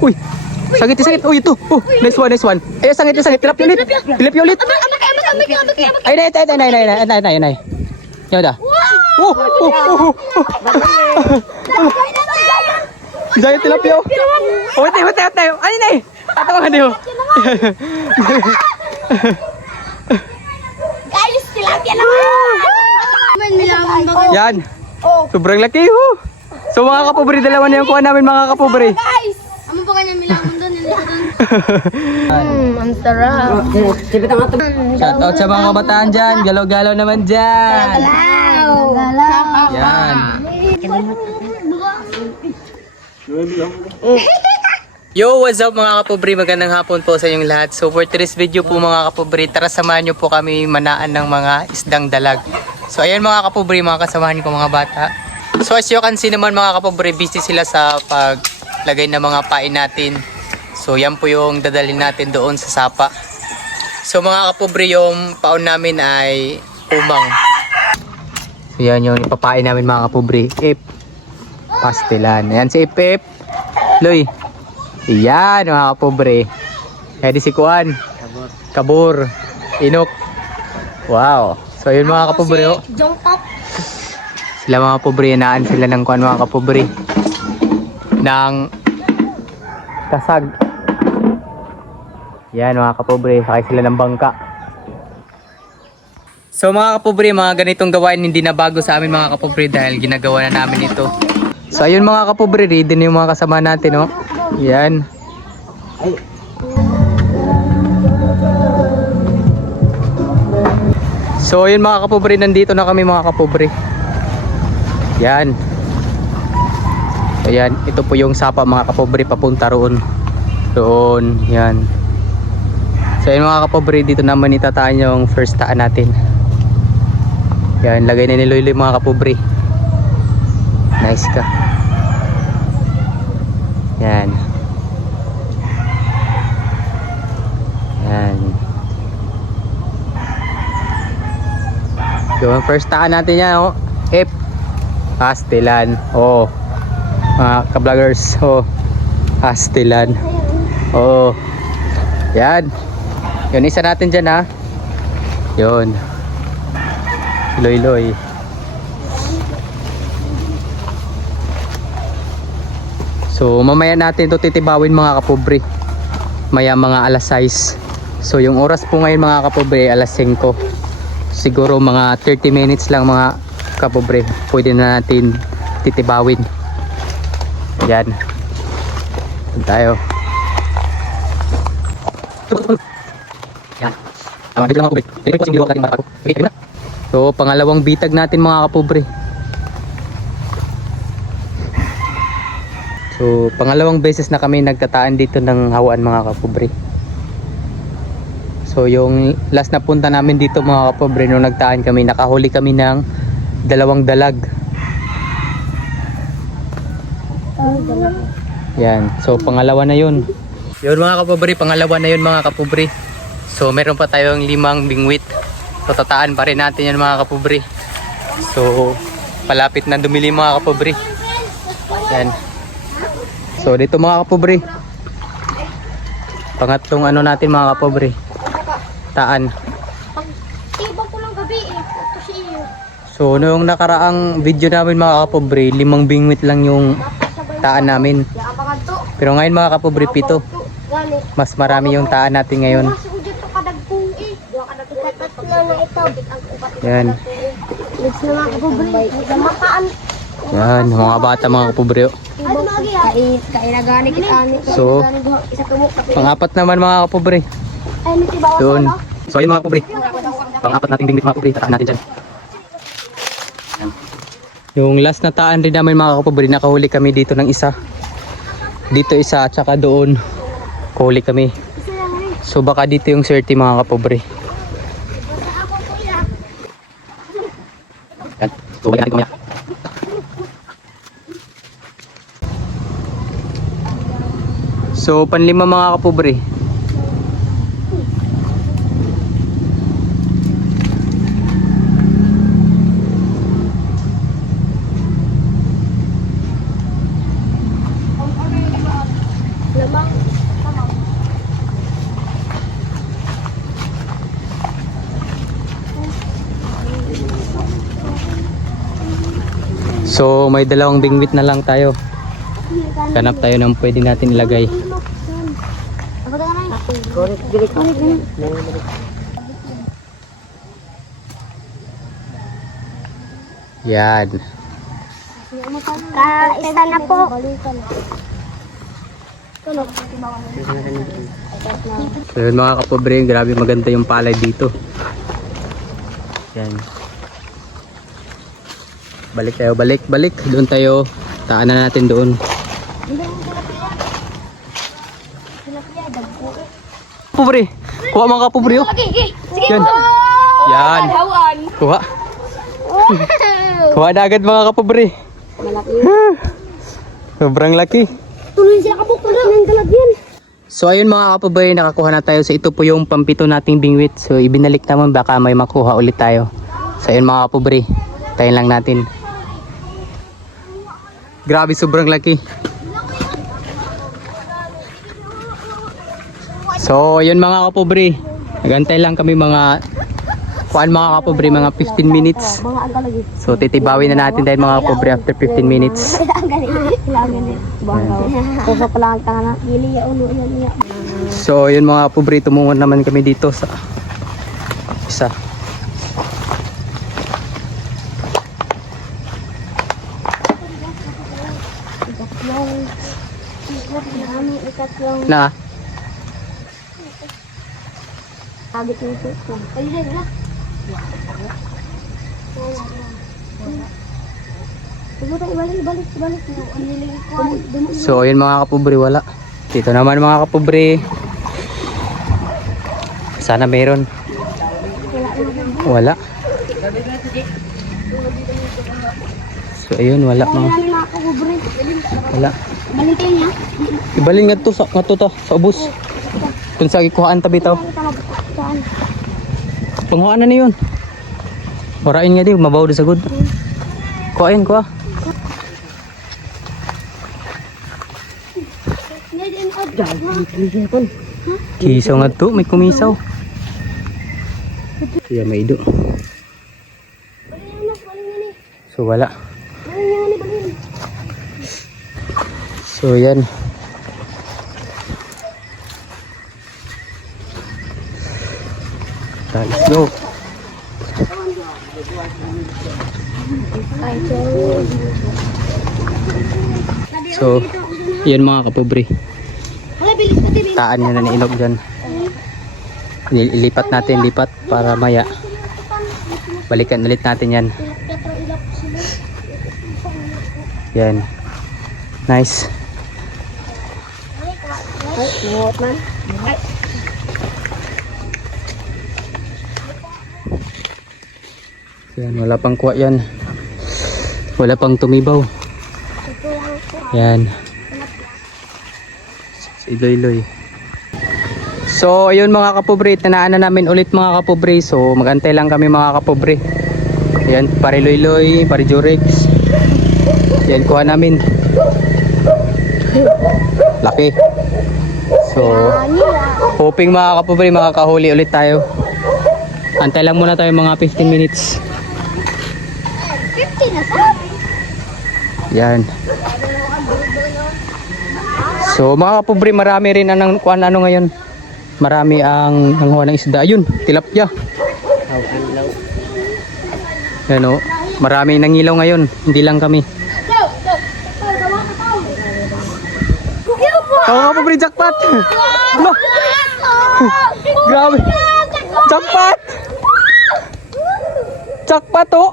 Uy. Sakit, sakit. Uy, ito. Oh, nice one, nice one. Ay, sakit, sakit. Tilapia ulit. Tilapia ulit. Ay, nay. Yan dah. Oh. Gaya tilapia. Oh, tayo. Ay, nay. Tatangan niyo. Guys, tilapia naman. Yan. Sobrang laki. So mga kapobre, dalawa na yung kuha namin mga kapobre. Guys, amo pa kanya milamon doon. Ang sarap. Shout out sa mga kabataan dyan. Galaw-galaw naman dyan. Yan. Yo, what's up mga kapobre? Magandang hapon po sa inyong lahat. So for today's video po mga kapobre, tara samahan nyo po kami manaan ng mga isdang dalag. So ayan mga kapobre, mga kasamahan ko mga bata. So as you can see naman mga kapobre, busy sila sa paglagay ng mga pain natin. So yan po yung dadalhin natin doon sa sapa. So mga kapobre, yung paon namin ay umang. So yan yung ipapain namin mga kapobre. Ip. Pastilan. Ayan si Ip. Loy. Yan mga kapobre. Kaya di si Kuan. Kabur. Inok. Wow. So yun mga kapobre. Sila mga pobre, naan sila ng kuan mga kapobre. Ng kasag. Yan mga kapobre, sakay sila ng bangka. So mga kapobre, mga ganitong gawain hindi na bago sa amin mga kapobre dahil ginagawa na namin ito. So ayun mga kapobre, ready na yung mga kasama natin, no? Yan. So ayun mga kapobre, nandito na kami mga kapobre. Yan. Ayan, ito po yung sapa mga kapobre papunta roon. Doon, yan. So ayun mga kapobre, dito naman itataan yung first taan natin. Yan, lagay na ni Loy mga kapobre. Nice ka. Yan. Yan. So ang first taan natin yan, oh. Pastilan. Oh. Mga ka-vloggers. Oh. Pastilan. Oh. Yan. Yun, isa natin dyan, ha. Yun. Loy. So, mamaya natin ito titibawin mga kapobre. Maya mga alas 6. So, yung oras po ngayon mga kapobre, alas 5. Siguro mga 30 minutes lang mga kapobre, pwede na natin titibawin. Yan. Tayo. Yan. So pangalawang bitag natin mga kapobre. So pangalawang beses na kami nagtataan dito ng hawaan mga kapobre. So yung last na punta namin dito mga kapobre, nung nagtaan kami, nakahuli kami ng 2 dalag. Yan. So pangalawa na yun. Yun mga kapobre, pangalawa na yun mga kapobre. So meron pa tayong 5 bingwit. So tataan pa rin natin yan mga kapobre. So palapit na dumili mga kapobre. Yan. So dito mga kapobre, pangatlong ano natin mga kapobre, taan. Tiba ko lang gabi eh. Kasi So noong nakaraang video namin mga kapobre, 5 bingwit lang yung taan namin. Pero ngayon mga kapobre, 7. Mas marami yung taan natin ngayon. Yan. Yan, mga bata mga kapobre. So, pang-apat naman mga kapobre. Doon. So ayun mga kapobre, pang-apat nating bingwit mga kapobre, tataan natin dyan. Yung last na taan rin namin mga kapobre, nakahuli kami dito ng isa. Dito isa at saka doon kahuli kami. So baka dito yung 30 mga kapobre. Yan. So balik natin kumaya. So panlima mga kapobre. Tamang. So may dalawang bingwit na lang tayo. Hanap tayo ng pwede natin ilagay. Ako tayo na. Korek bilik. Yan. Kaisa na po. So yun mga kapobre, grabe maganda yung palay dito. Yan. Balik tayo, balik. Doon tayo. Taanan natin doon. Kapobre. Kuha mga kapobre oh. Sige. Yan. Yan. Hawan. Kuha. Kuha na agad mga kapobre. Malaki. Sobrang laki. Tuloy sila kabuk ng galagyan. So ayun mga kapobre, nakakuha na tayo. So ito po yung pampito nating bingwit. So ibinalik naman, baka may makuha ulit tayo. So ayun mga kapobre, tayo lang natin. Grabe, sobrang laki. So ayun mga kapobre, nagantay lang kami mga mga kapobre, mga 15 minutes. Mga ang galagi. So titibawin na natin dahil mga kapobre after 15 minutes. Ang galing. Kailangan ganit. Bangaw. Kusa pala ang tanga na. Gili ya ulo yan. So yun mga kapobre, tumungon naman kami dito sa isa. Ikatlong Na, agit ng suso. Ayun na. Balik. Ang nilig ko. so yun mga kapobre, wala. Dito naman mga kapobre. Sana meron. Wala. So ayun, wala mga. Namin mga kakubre. Wala. Balikin niya. Ibalin nga to sa ubos. Kung sa ikuhaan tabi taw. Saan? Panghuaan na yun. Warain nga di, mabaw di sagod. Kuhain, kuha. Kisaw nga to, may kumisaw. Kaya may ido. So wala. So yan. Let's go. So, yan mga kapobre. Taan niya na ni Inog dyan. Ilipat natin, lipat para maya. Balikan ulit natin yan. Yan. Nice. Yan, wala pang kuha yan. Wala pang tumibaw. Yan. Si Iloy. So, ayun mga kapobre, tanaan na namin ulit mga kapobre. So, magantay lang kami mga kapobre. Yan, pare Loy, pare Jurex. Yan, kuha namin. Laki. So, hoping mga kapobre, makakahuli ulit tayo. Antay lang muna tayo mga 15 minutes. 50 na sa. Yan. So mga kapobre, marami rin ang kuan ano ngayon. Marami ang nanghuha ng isda. Ayun, tilapia. Yan o. Marami nangilaw ngayon. Hindi lang kami. Mga kapobre, jackpot! Ano? Grabe! Jackpot! Jackpot o!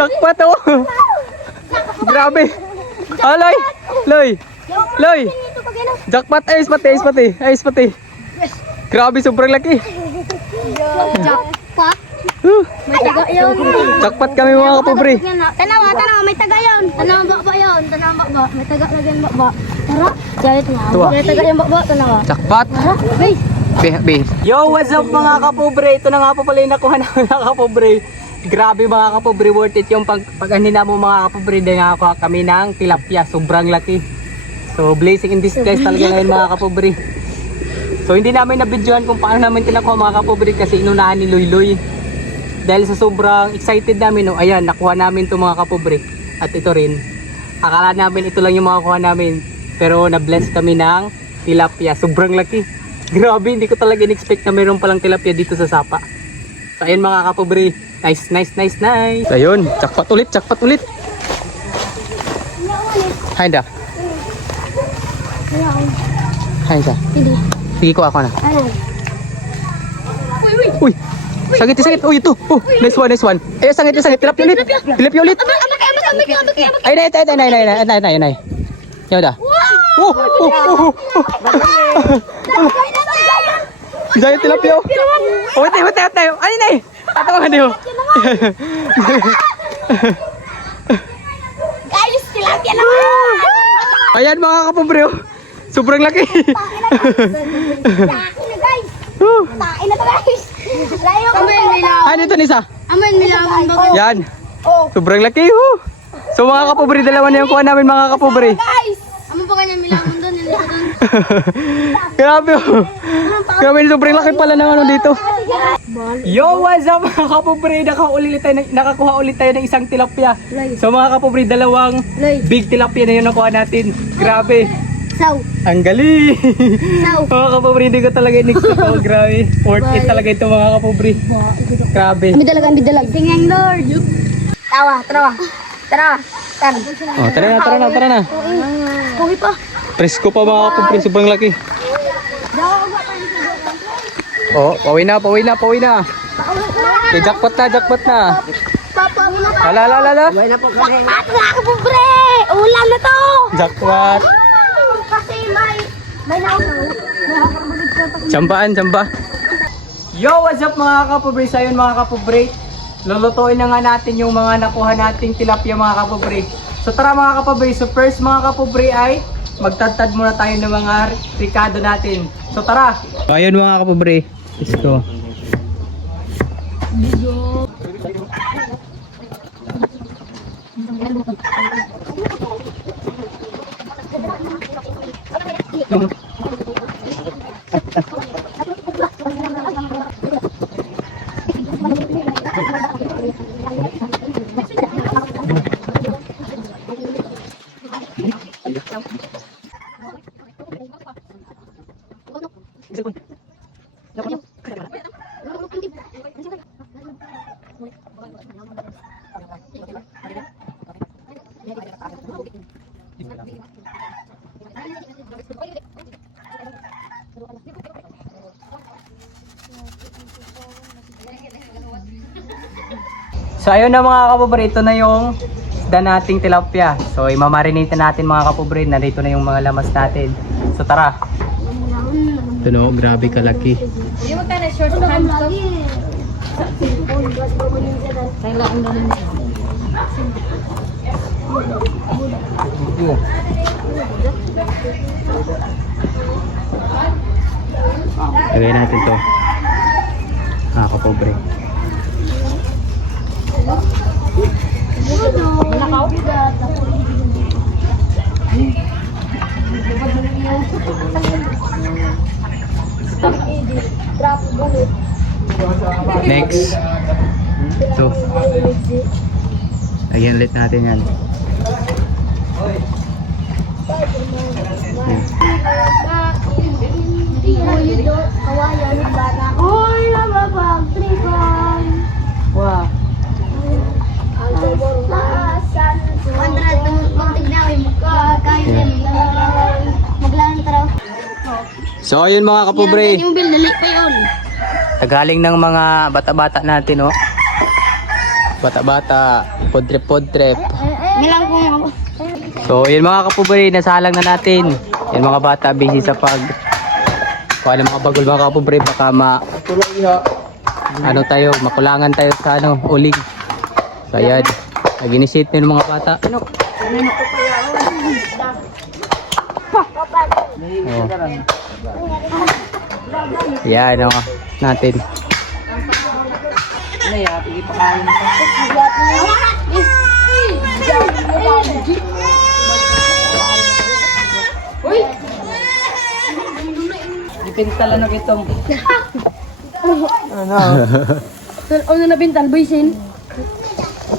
Jackpot o! Grabe! Ah, Loy! Jackpot! Ayos pati! Grabe, sobrang laki! Jackpot. May taga yun. Jackpot kami mga kapobre! Tanawa, may taga yun. Tanawa bakba yun. May taga lagyan bakba. Tara, galit nga. Tuwa. May taga yung bakba, tanawa. Jackpot! Tara, base. Yo, what's up mga kapobre? Ito na nga po pala yung nakuha namin mga kapobre. Grabe mga kapobre, worth it yung pag-anina mo mga kapobre. Dahil nakakuha kami ng tilapia, sobrang laki. So blessing in disguise talaga ngayon mga kapobre. So hindi namin nabidyohan kung paano namin tinakuha mga kapobre kasi inunahan ni Loy. Dahil sa sobrang excited namin, no, ayan, nakuha namin to mga kapobre. At ito rin, akala namin ito lang yung makakuha namin. Pero na-bless kami ng tilapia, sobrang laki. Grabe, hindi ko talaga in-expect na mayroon palang tilapia dito sa Sapa. So ayun mga kapobre, nice. Ayun, jackpot ulit. Haida. Haida. Sige ko ako na. Uy. Sakit. Uy, ito. Oh, nice one. Eh, sakit. Tilapia ulit. Ay, nay. Ya udah. Jaya tilapia. Oh, wait. Ay, nay. Tatawa niyo. Guys, tilapia naman! Ayan mga kapobre. Sobrang laki. Tain na guys! Tain na to guys! Layo kami nila. Ano ito Nisa? Amen nila ang bago. Yan. Sobrang laki. So mga kapobre, dalawa na yung kuha namin mga kapobre. Guys! Amo pa kanya milamon doon, nila doon. Grabe. Grabe, sobrang laki pala ng ano dito. Yo, what's up mga kapobre? Nakakuha ulit tayo ng isang tilapia. So mga kapobre, dalawang big tilapia na yung nakuha natin. Grabe. Saw. Ang galing. Saw. Mga kapobre, hindi ko talaga in-expect. Oh, grabe. Worth it talaga ito mga kapobre. Grabe. Ambidalag. Tingnan Lord. Tara. Oh, tara na. Kuhi pa. Presko pa mga kapobre, sobrang laki. Oh, pauwi na. Okay, jackpot na. Papa mo na pa. Ala. Jackpot nga ako pobre. Ulam na to. Jackpot. Kasi may naunaw. Tsamba. Yo, what's up mga kapobre? So ayun mga kapobre, lulutuin na nga natin yung mga nakuha nating tilapia mga kapobre. So tara mga kapobre, so first mga kapobre ay magtadtad muna tayo ng mga ricado natin. So tara. Ayun mga kapobre, let's go. So ayun na mga kapobre, ito na yung isda nating tilapia. So imamarinate natin mga kapobre, narito na yung mga lamas natin. So tara. Ito no, grabe kalaki. Hindi mo tayo na short hand lagi. Kailangan na rin. Lagay natin to. Mga kapobre. Next. Ito. Lagyan ulit natin yan. Oy, nababag, tripon. Wow. So ayun mga kapobre, Yung bill, dali pa yun. tagaling ng mga bata-bata natin, oh. Bata-bata, podrep. Milang ko nga. So yun mga kapobre, nasalang na natin. Yung mga bata busy sa kuha ng mga bagol mga kapobre, baka makulangan tayo sa uling. So ayan, nag-initiate na yung mga bata. Oh. Yan natin. Ano ya, pili pa kain pa. Uy! Dipintala na kitong. Ano? Ano na bintal, boysin?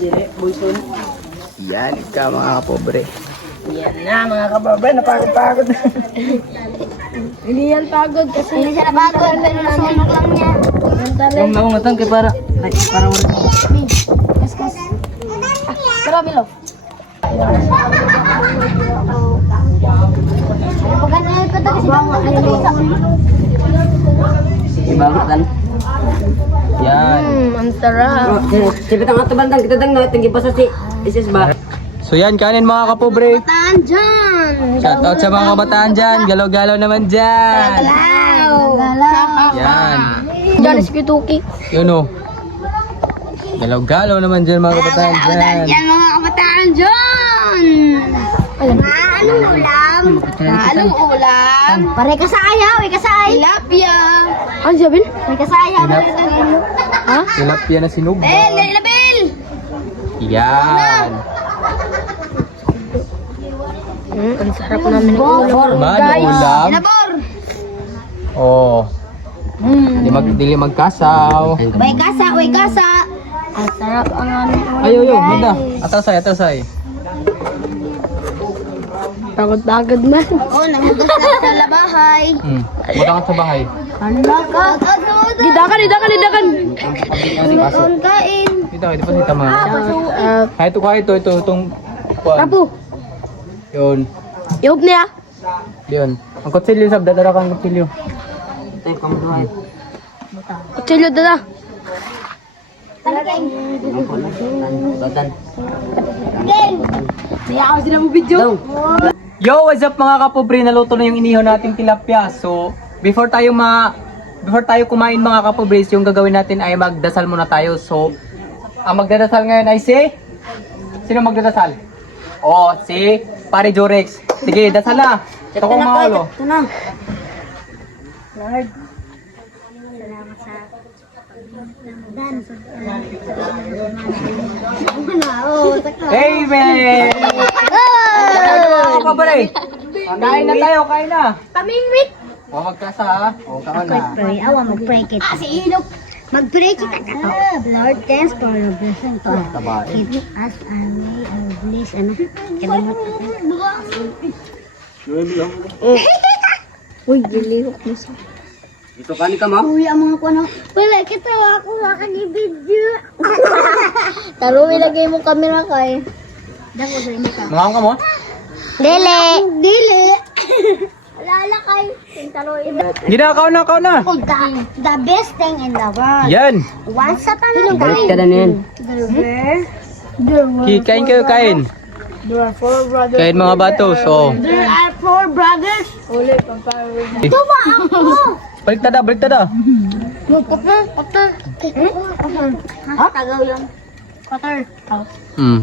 Dire, buson. Yan ka mga kapobre. Yan na mga kababayan, napagod-pagod. Hindi yan pagod kasi hindi siya napagod, pero nasunog lang niya. Yung maungatang kay para wala. Kas. Pero Milo. Pagka na ito kasi bango Ibagutan. Yan. ang sarap. Sipit ang ato bandang kita dang natin gibasa si Isis ba? So yan, kanin mga kapobre. Kabataan dyan! Shout out sa mga kabataan dyan. Galaw-galaw naman dyan. Galaw! Yan. Dyan is kituki. Yun o. Galaw-galaw naman dyan mga kabataan dyan. Yan mga kabataan dyan! Anong ulam? Anong ulam? Pare kasayaw, kasay. Tilapia. Ano sabihin? Pare kasayaw. Ha? Tilapia na sinubang. Label! Yan. Ang sarap namin ng ulam. Mano ulam. Inabor! Oh. Dili magkasaw. Uy kasa! Ang sarap ang aming ulam. Ayo, manda. Atasay. Pagod man. Oo, namugas na sa labahay. Punta ka sa bahay. Didakan! Pasok. Kain. Dito pa si Tama. Ito, itong kuwan. Rapo. Yun. Ihop niya. Yun. Ang kutsilyo sab, dadara kang kutsilyo. Kutsilyo dala. May ako sila mo video. Yo, what's up mga kapobre? Naluto na yung inihaw nating tilapia. So, before tayo kumain mga kapobre, yung gagawin natin ay magdasal muna tayo. So, ang magdadasal ngayon ay si? Sino magdadasal? Oh, si Pare Jorex. Sige, dasal na. Ito kong mahalo. Ito na. Amen! Mga kapobre, kain na tayo, kain na. Kamingwit. O, magkasa ha. O, kaman na. Pray, awa mag-pray kita. Si Ilok. Mag-pray kita ka. Lord, thanks for your blessing to keep us and may bless. Ano? Kalimot. Uy, gilihok mo sa. Ito kani ka ma? Uy, ang mga kuno. Wala, kita ako akan i-video. Taro, ilagay mo camera kay. Dako sa inyo ka. Mga ka mo? Dili. Wala kay. Taro, Ginakaw na. the best thing in the world. Yan. Once upon a Balik ka time, na yan. Kain kayo, kain. there are four brothers. Kain mga bato. So, There are four brothers. Uli, Tuma ako. baliktad na. Kutter. Ha? Tagaw yun. Kutter. Hmm.